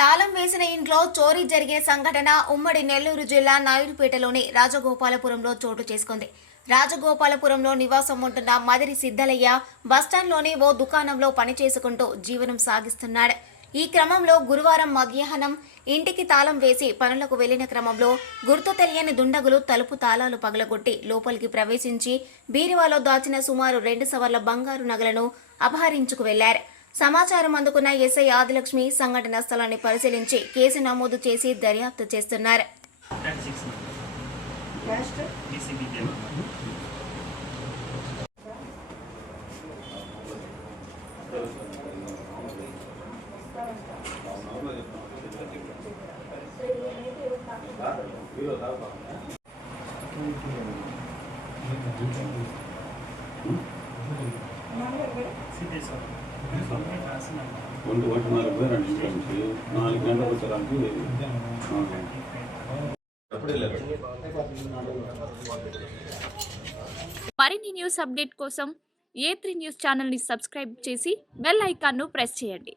తాళం వేసిన ఇంట్లో చోరీ జరిగిన సంఘటన ఉమ్మడి నెల్లూరు జిల్లా నాయుడుపేటలోని రాజగోపాలపురంలో చోటు చేసుకుంది. రాజగోపాలపురంలో నివాసం ఉంటున్న మదిరి సిద్ధలయ్య బస్టాండ్లోని ఓ దుకాణంలో పనిచేసుకుంటూ జీవనం సాగిస్తున్నాడు. ఈ క్రమంలో గురువారం మధ్యాహ్నం ఇంటికి తాళం వేసి పనులకు వెళ్ళిన క్రమంలో గుర్తు తెలియని దుండగులు తలుపు తాళాలు పగలగొట్టి లోపలికి ప్రవేశించి బీరువాలో దాచిన సుమారు రెండు సవర్ల బంగారు నగలను అపహరించుకు వెళ్ళారు సమాచారం అందుకున్న ఎస్ఐ ఆదిలక్ష్మి సంఘటన స్థలాన్ని పరిశీలించి కేసు నమోదు చేసి దర్యాప్తు చేస్తున్నారు. సిద్ధేశ్వర ఒంటి ఒకటిన్నర పోయినాడు ఇంట్లో నుంచి నాలుగు గంటలకు మరిన్ని న్యూస్ అప్డేట్ కోసం ఏ త్రీ న్యూస్ ఛానల్ని సబ్స్క్రైబ్ చేసి బెల్ ఐకాన్ను ప్రెస్ చేయండి.